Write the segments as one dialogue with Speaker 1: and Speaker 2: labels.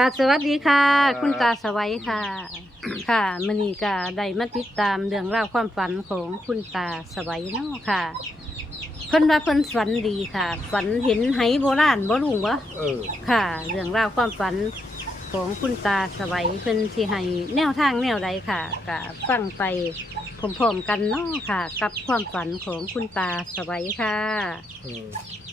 Speaker 1: กราบสวัสดีค่ะ
Speaker 2: ครับ
Speaker 1: คุณตาสวัยค่ะ ค่ะมณีกาได้มาติดตามเรื่องราวความฝันของคุณตาสวัยเนาะค่ะ เพิ่นว่าเพิ่นฝันดีค่ะ ฝันเห็นไหโบราณบ่ลุงวะ
Speaker 2: เออ
Speaker 1: ค่ะ เรื่องราวความฝันของคุณตาสวัยเพิ่นสิให้แนวทางแนวใดค่ะกะฟังไป พร้อมๆกันเนาะค่ะ กับความฝันของคุณตาสวัยค่ะ
Speaker 2: เออ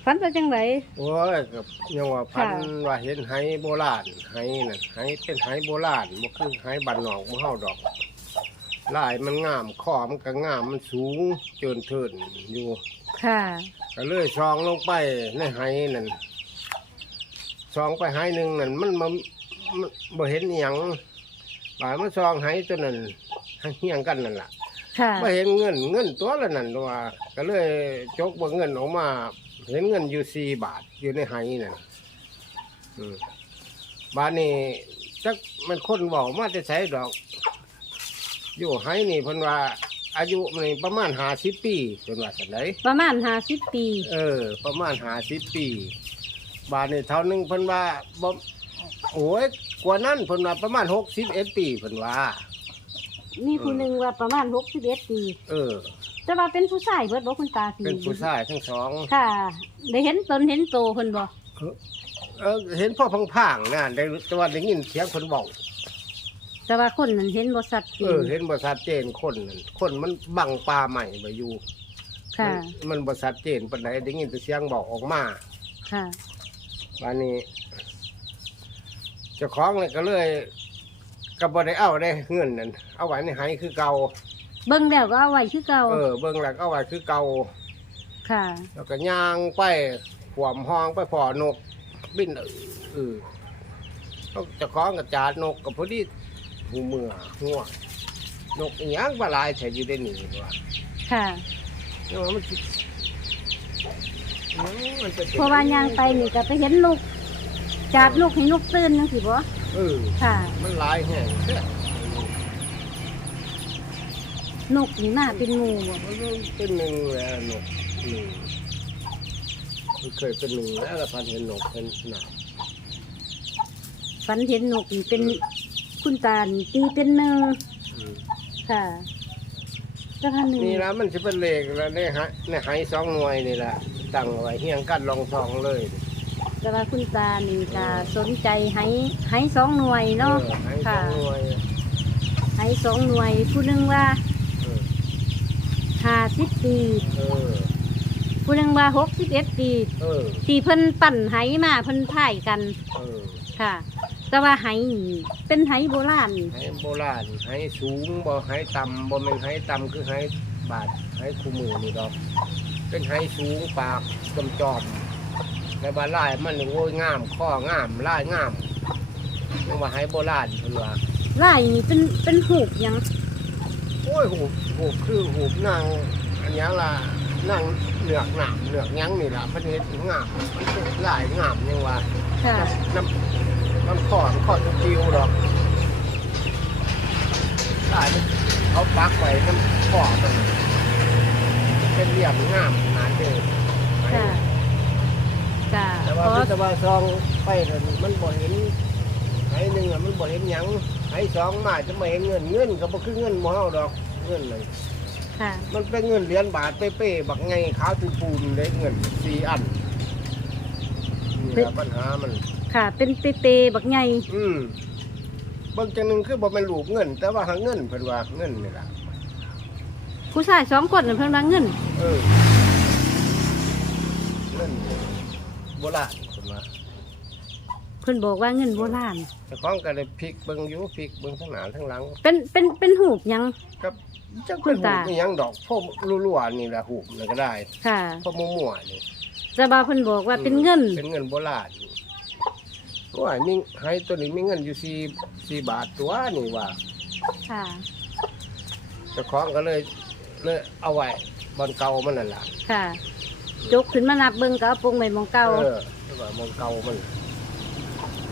Speaker 1: ฝันไปจังได
Speaker 2: โอ้ยกับยังว่าพัน
Speaker 1: ค่ะ
Speaker 2: ว่าเห็นไหโบราณไหน่ะไหเป็นไหโบราณบ่คือไหบ้านนอกบ่เฮาดอกลายมันงามขอมันก็งามมันสูงเจินเทินอยู่
Speaker 1: ค่ะ
Speaker 2: ก็เลยซองลงไปในไหนั่นซองไปไหหนึงนั่นมันมันมันบ่เห็นอิหยังบาดมันซองไหตัวนั้นเฮียงกันนั่นล่ะ
Speaker 1: ค่ะ
Speaker 2: ไม่เห็นเงินเงินตัวละนั่นว่าก็เลยจกเบ่งเงินออกมา เห็นเงินอยู่สี่บาทอยู่ในไหนั่นอืมบาทนี้จักมันคนบอกมาจะใช้ดอก อยู่ไหนี่เพิ่นว่า อายุนี่ประมาณห้าสิบปีเพิ่นว่าสันได
Speaker 1: ประมาณห้าสิบปี
Speaker 2: เออ ประมาณห้าสิบปี บาทนี่เท่านึงเพิ่นว่าบ่โอ้ยกว่านั้นเพิ่นว่าประมาณหกสิบเอ็ดปีเพิ่นว่า
Speaker 1: มีผู้หนึ่งว่าประมาณหกสิบเอ็ดปี
Speaker 2: เออ
Speaker 1: แต่ว่าเป็นผู้ชายเบิดบ่คุณตาสี
Speaker 2: เป็นผู้ชายทั้งสอง
Speaker 1: ค่ะ ได้เห็นตนเห็นโตเพิ่นบ่
Speaker 2: เออ เห็นพ่อพังๆนะได้แต่ว่าได้ยินเสียงคนบอก
Speaker 1: แต่ว่าคนนั้นเห็นบ่ชัดเจ
Speaker 2: เออนเห็นบริษัทเจนคนนั่นคนมันบังปลาใหม่ไปอยู่
Speaker 1: ค่ะ
Speaker 2: มันมันบริษัทเจนปานใดได้ยินแต่เสียงบอกออกมา
Speaker 1: ค่ะ
Speaker 2: วันนี้เจ้าของเลยก็เลย ก็บ่ได้เอาได้เงินนั่นเอาไว้ในไหคือเก่า
Speaker 1: เบิ่งแล้วก็เอาไว้คือเก่า
Speaker 2: เออเบิ่งแล้วก็เอาไว้คือเก่า
Speaker 1: ค่ะ
Speaker 2: แล้วก็ย่างไปขวมห้องไปพอนก บินเออต้องเจ้าของกับจาดนกกับพอดีหูเมือหัวนกอีหยังปลายใส่อยู่ได้หนีว่า
Speaker 1: ค่ะ
Speaker 2: เนี่ยมันสิอืมมันจป็น
Speaker 1: เพราะว่ายางไปนี่ก็ไปเห็นลูกจับลูกให้ลูกตื่นจังซี่บ่
Speaker 2: เออ
Speaker 1: ค่ะ
Speaker 2: มันหลายแห่งเด้อน
Speaker 1: กนี่มาเป็นหมู่บ่
Speaker 2: มันเป็นหนึ่งแล้วนกหนึ่งมันเคยเป็นหนึ่งแล้วละพันเห็นนกเป็นหนา
Speaker 1: ฝันเห็นนกนี่เป็นคุณตานี่ตีเป็นหนึ่ง
Speaker 2: อืม
Speaker 1: ค่ะแต่ว่าหนึ่ง
Speaker 2: นี่ละมันจะเป็นเลขแล้วเนี่ยฮะเนี่ยหายสองหน่วยนี่แหละตั้งไว้เฮียงกันลองซองเลย
Speaker 1: แต่ว่าคุณตานี่ก็สนใจให้ให้สองหน่วยเนาะ
Speaker 2: ออหายสอ
Speaker 1: ค่ะ
Speaker 2: งหน่วย
Speaker 1: ให้สองหน่วยผู้หนึงว่า
Speaker 2: เออ
Speaker 1: ห้าสิบปี
Speaker 2: เออ
Speaker 1: ผู้หนึงว่าหกสิบเอ็ดปี
Speaker 2: เออ
Speaker 1: ที่เพิ่นปั่นไหมาเพิ่นพ่ายกัน
Speaker 2: เออ
Speaker 1: ค่ะ แต่ว่าไหนี่เป็นไหโบราณ
Speaker 2: ให้โบราณให้สูงบ่ให้ต่ำบ่แมันให้ต่ำคือให้บาทให้คู่มือนี่ดอก เป็นให้สูงปากจอมจอมๆ แต่ว่าลายมันนี่โอ้ยงามข้องามลายงามยังว่าให้โบราณเพิ่นว่า
Speaker 1: ไล่นี่เป็นเป็นหูกหยัง
Speaker 2: โอ้ยหูบหูบคือหูบนางอันยังล่ะนางเหนือกหนามเหนือกหยังนี่ล่ะเพิ่นเฮ็ดงามมันเป็นลายงามยังว่า
Speaker 1: ค่ะ
Speaker 2: น้ำน้ำขอดขอดจิวดอกลายมันเขาปักไว้น้ำขอดมันเป็นเหลี่ยมงามหนาเดิน
Speaker 1: ค่ะค่ะ
Speaker 2: แต่ ว่า
Speaker 1: ขอ
Speaker 2: พิศวาซองไปนั่นมันบ่เห็นไอ้หนึ่งอะมันบ่เห็นหยังไอ้สองมาจะมาเห็นเงินเงินก็บ่คือเงินหมอเฮาดอกเงินเลย
Speaker 1: ค่ะ
Speaker 2: มันเป็นเงินเหรียญบาทเป้ๆบักไงขาวตูปูนเลยเงินสี่อันนี่แหละปัญหามัน
Speaker 1: ค่ะ เป็นเปเปบักใหญ่
Speaker 2: อืมเบิ่งจังหนึงคือบ่แม่นรูปเงิน แต่ว่าหาเงินเพิ่นว่าเงินนี่ล่ะ
Speaker 1: ผู้ชายสองคนน่ะเพิ่นว่าเงิน
Speaker 2: เออเงิน โบราณเพิ่นว่า
Speaker 1: เพิ่นบอกว่าเงินโบราณ
Speaker 2: เจ้าของก็ได้พลิกเบิ่งอยู่พลิกเบิ่งทั้งหน้าทั้งหลัง
Speaker 1: เป็นเป็นเป็นหูกหยัง
Speaker 2: ครับจัง
Speaker 1: คุ
Speaker 2: เป็น
Speaker 1: ณ
Speaker 2: หู
Speaker 1: ตา
Speaker 2: ปอีหยังดอกพวกรั่วๆนี่แหละหูปนี่ก็ได้
Speaker 1: ค่ะ
Speaker 2: พวกมั่วๆนี่
Speaker 1: แต่ว่าเพิ่นบอกว่าเป็นเงิน
Speaker 2: เป็นเงินโบราณว่ามีให้ตัวนี้มีเงินอยู่สี่สี่บาทตัวนี่ว่า
Speaker 1: ค่ะ
Speaker 2: เจ้าของก็เลยเลยเอาไว้บอนเก่ามันนั่นล่ะ
Speaker 1: ค่ะ จกขึ้นมานับเบิ่งก็เอาปรุงไว้หมองเก่า
Speaker 2: เออเอาไว้มองเก่ามัน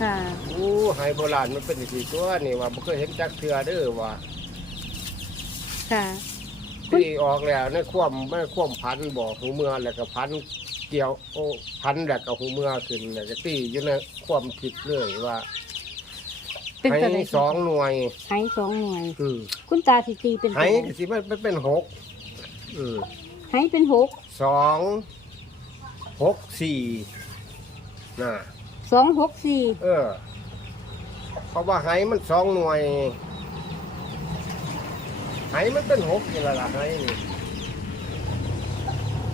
Speaker 1: ค่ะ
Speaker 2: อู้ให้โบราณมันเป็นสี่ตัวนี่ว่าบ่เคยเห็นจักเทือเด้อว่า
Speaker 1: ค่ะ
Speaker 2: ที่ออกแล้วในความไม่ความพันบอกหูเมือแล้วก็พันเกี่ยวโอ้พันแล้วก็หูเมือขึ้นแล้วก็ตีอยู่ในความคิดเลยว่า
Speaker 1: เป็น
Speaker 2: ไห
Speaker 1: ตัวใด
Speaker 2: สองหน่วย
Speaker 1: ไหสองหน่วย
Speaker 2: อืม
Speaker 1: คุณตาสิตีเป็น
Speaker 2: ไห
Speaker 1: ตัวใด
Speaker 2: ก็สิมันเป็นหกอืม
Speaker 1: ไหเป็นหก
Speaker 2: สอง หกสี่น่ะ
Speaker 1: สองหกสี่
Speaker 2: เออเพราะว่าไหมันสองหน่วยไหมันเป็นหกนี่แหละล่ะไหนี่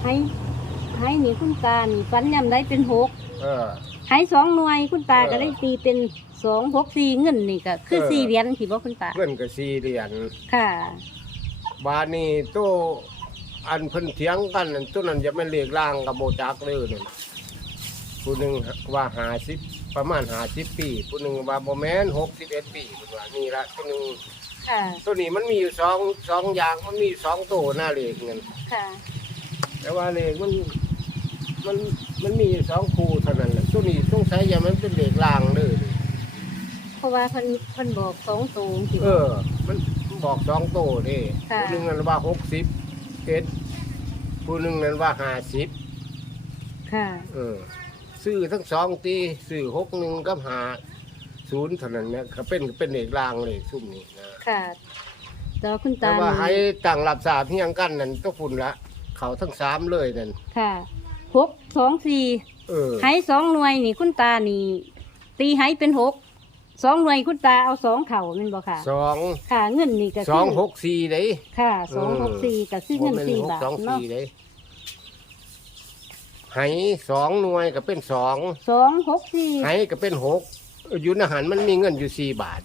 Speaker 1: ไหไหนี่คุณตานี่ฟันยำได้เป็นหก
Speaker 2: เออ
Speaker 1: ไหสองหน่วยคุณตา
Speaker 2: เออ
Speaker 1: ก็ได้ตีเป็นสองหกสี่เงินนี่ก็คือ
Speaker 2: เออ
Speaker 1: สี่เหรียญที่บอกคุณตา
Speaker 2: เงินก็สี่เหรียญ
Speaker 1: ค่ะ
Speaker 2: บาดนี้ตัว อันเพิ่นเถียงกันนั่นตัวนั้นจะไม่เรียกร่างกับโบจักเลยนั่นผู้หนึ่งว่าหาสิบประมาณหาสิบปีผู้หนึ่งว่าโมแมนหกสิบเอ็ดปีเพิ่นว่านี่ละตัวหนึ่ง
Speaker 1: ค่ะ
Speaker 2: ตัวนี้มันมีอยู่สองสองอย่างมันมีสองตัวหน้าเลขนั่น
Speaker 1: ค่ะ
Speaker 2: แต่ว่าเลขมันมันมันมีอยู่สองคู่เท่านั้นแหละตัวนี้สงสัยอย่ามันเป็นเลขลางเลย
Speaker 1: เพราะว่าเพิ่นเพิ่นบอกสองตัวสิ
Speaker 2: เออ มันบอกสองตัวเด้
Speaker 1: ค่ะ
Speaker 2: ผู้หนึ่งนั่นว่าหกสิบ เอ็ดผู้หนึ่งนั่นว่าห้าสิบ
Speaker 1: ค่ะ
Speaker 2: เออซื้อทั้งสองตีซื้อหกหนึ่งกับหาศูนย์เท่านั้นเนี่ยเขาเป็นเป็นเลขลางเลยซุ่มนี้นะ
Speaker 1: ค่ะแต่ว่าคุณ
Speaker 2: แต่
Speaker 1: ตา
Speaker 2: ว่า
Speaker 1: นี่
Speaker 2: ให้ต่างหลับสาบเฮียงกันนั่นก็ฝุ่นละ เขาทั้งสามเลยนั่น
Speaker 1: ค่ะหกสองสี่
Speaker 2: เออ
Speaker 1: ไหสองหน่วยนี่คุณตานี่ ตีไหเป็นหก สองหน่วยคุณตาเอาสองเข่าแมันบ่ค่ะ
Speaker 2: สอง
Speaker 1: ค่ะเงินนี่ก็
Speaker 2: ส
Speaker 1: คือ
Speaker 2: องหกสี่เลย
Speaker 1: ค่ะสองหกสี่ก็คือเงิน
Speaker 2: บ่แม่
Speaker 1: สี่
Speaker 2: หก
Speaker 1: บาท
Speaker 2: สอง
Speaker 1: เนาะ
Speaker 2: สี่เลยไหสองหน่วยก็เป็นสอง
Speaker 1: สองหกสี่
Speaker 2: ไหก็เป็นหกอยู่ในหันมันมีเงินอยู่สี่บาท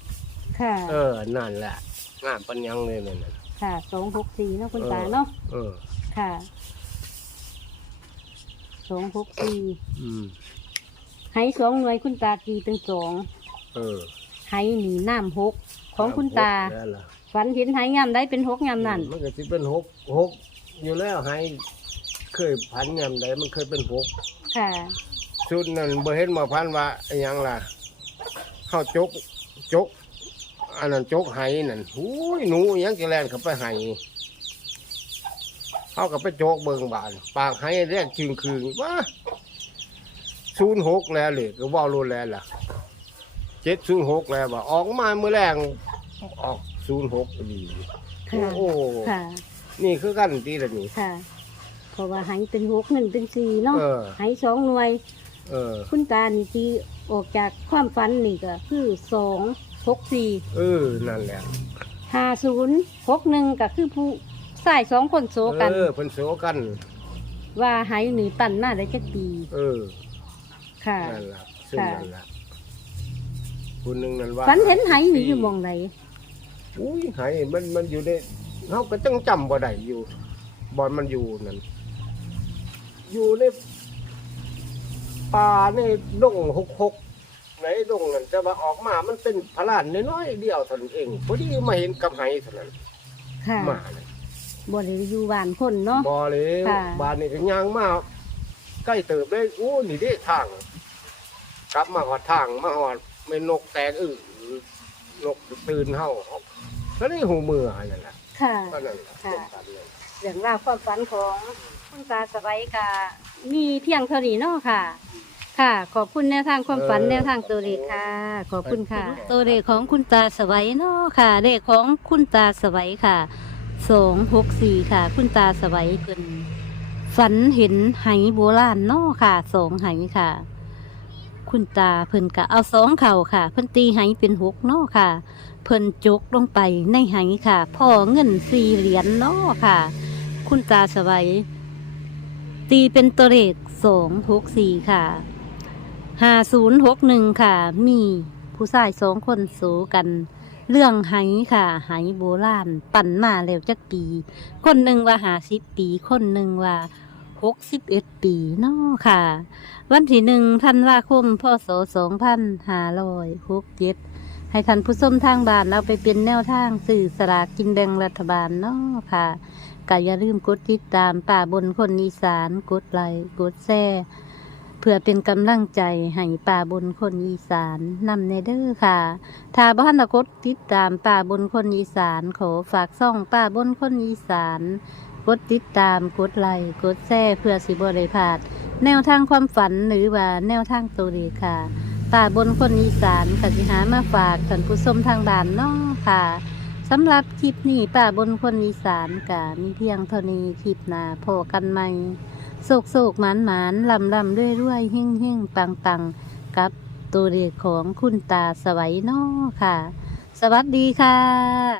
Speaker 1: ค่ะ
Speaker 2: เออ นั่นแหละงานปัญญังเลยนั่นน่ะ
Speaker 1: ค่ะสองหกสี่เนาะคุณ
Speaker 2: เออ
Speaker 1: ตาเนาะ
Speaker 2: เออ
Speaker 1: ค่ะสองหกสี่
Speaker 2: อืม
Speaker 1: ไหสองหน่วยคุณตาตีเป็นสอง
Speaker 2: เออ
Speaker 1: ไหนี่น้ำหกของคุณตา
Speaker 2: แล้วล่ะ
Speaker 1: ฝันเห็นไหยำได้เป็นหกยำนั่น
Speaker 2: มันก็สิเป็นหกหกอยู่แล้วให้เคยพันยามใดมันเคยเป็นหก
Speaker 1: ค่ะ
Speaker 2: ชุดนั้นบ่เห็นมาพันว่าอหยังล่ะเข้าจกจกอันนั้นจกไหนั่นหูยหนูอิหยังจะแลนเข้าไปไหเขาก็ไปโจกเบิงบาน ปากไหแรกจึงคืนว่าศูนย์หกแล้วเลยก็ว่ารู้แล้วล่ะ เจ็ดศูนย์หกแล้วว่าออกมาเมื่อแรงออกศูนย์หกดี
Speaker 1: ค่ะ
Speaker 2: โอ้
Speaker 1: ค่ะ
Speaker 2: นี่คือกันตีละนี่
Speaker 1: ค่ะ เพราะว่าไหเป็นหกเงินเป็นสี่เนาะ
Speaker 2: เออ
Speaker 1: ไหสองหน่วย
Speaker 2: เออ
Speaker 1: คุณตานี่ที่ออกจากความฝันนี่ก็คือสองหกสี่
Speaker 2: เออนั่นแหละ
Speaker 1: ห้าศูนย์หกหนึ่งก็คือผู้ชายสองคนโซกัน
Speaker 2: เออเพิ่นโสกัน
Speaker 1: ว่าไหหนีตันหน้าได้จักปี
Speaker 2: เออ
Speaker 1: ค่ะ
Speaker 2: นั่นล่ะซึ่ง
Speaker 1: ค่ะ
Speaker 2: นั่นล่ะ คนหนึ่งนั่นว่า
Speaker 1: ฝันเห็นไหหนีอยู่หมองไหน
Speaker 2: อุ้ยไหมันมันอยู่ในเขาก็จังจำบ่ได้อยู่บอนมันอยู่นั่นอยู่ในป่าในดงหกหกไหนดงนั่นแต่ว่าออกมามันเป็นพลานน้อยๆเดียวเท่านั้นเองพอดีมาเห็นกับไหเท่านั้น
Speaker 1: ค่ะ
Speaker 2: มาเลย
Speaker 1: บ่ได้อยู่บ้านคนเนาะ
Speaker 2: บ่เลย
Speaker 1: ค่ะ
Speaker 2: บ้านนี่ก็ย่างมาใกล้เติบเลยโอ้นี่เด้ทาง กลับมาหอดทางมาหอด ไม่นกแตกอื้อนกตื่นเฮาแล้วนี่หูมืออะไรนั่นแหละ
Speaker 1: ค่ะ
Speaker 2: ก็นั่นแหละ
Speaker 1: ค่ะ
Speaker 2: ตรงกันเลย
Speaker 1: เรื่องราวความฝันของคุณตาสบายกามีเพียงเท่านี้เนาะค่ะ ค่ะ ขอบคุณแนวทางความฝันแนวทางตัวเลขค่ะ ขอบคุณค่ะ ตัวเลขของคุณตาสวัยเนาะค่ะ เลขของคุณตาสวัยค่ะสองหกสี่ค่ะ คุณตาสวัยเป็นฝันเห็นไหโบราณเนาะค่ะสองไหค่ะ คุณตาเพิ่นกะเอาสองเข่าค่ะ เพิ่นตีไหเป็นหกเนาะค่ะ เพิ่นจกลงไปในไหค่ะ พ่อเงินสี่เหรียญเนาะค่ะ คุณตาสวัยตีเป็นตัวเลขสองหกสี่ค่ะห้าศูนย์หกหนึ่งค่ะ มีผู้ชายสองคนสูกันเรื่องไหค่ะไหโบราณ ปั่นมาแล้วจักปี คนหนึ่งว่าหาสิบปี คนหนึ่งว่า หกสิบเอ็ดปีเนาะค่ะ วันที่หนึ่งธันว่าคมพศสองพันห้าร้อยหกเจ็ดให้ท่านผู้ชมทางบ้านเอาไปเป็นแนวทางสื่อสลากกินแบ่งรัฐบาลเนาะค่ะก็อย่าลืมกดติดตามป่าบนคนอีสานกดไลค์กดแชร์เพื่อเป็นกำลังใจให้ป่าบนคนอีสานนำในเด้อค่ะ ถ้าบ้านกดติดตามป่าบนคนอีสานขอฝากซ่องป่าบนคนอีสาน กดติดตามกดไลค์กดแชร์เพื่อสิบได้พลาด แนวทางความฝันหรือว่าแนวทางตัวเลขค่ะป่าบนคนอีสานกสิหามาฝากท่านผู้ชมทางบ้านเน้อค่ะสำหรับคลิปนี้ป่าบนคนอีสานกะมีเพียงเท่านี้คลิปหน้าพอกันใหม่โศกโศกหมานหมานลำลำด้วยด้วยหิ่งหิ่งปังปังกับตัวเลขของคุณตาสวัยน้อค่ะ สวัสดีค่ะ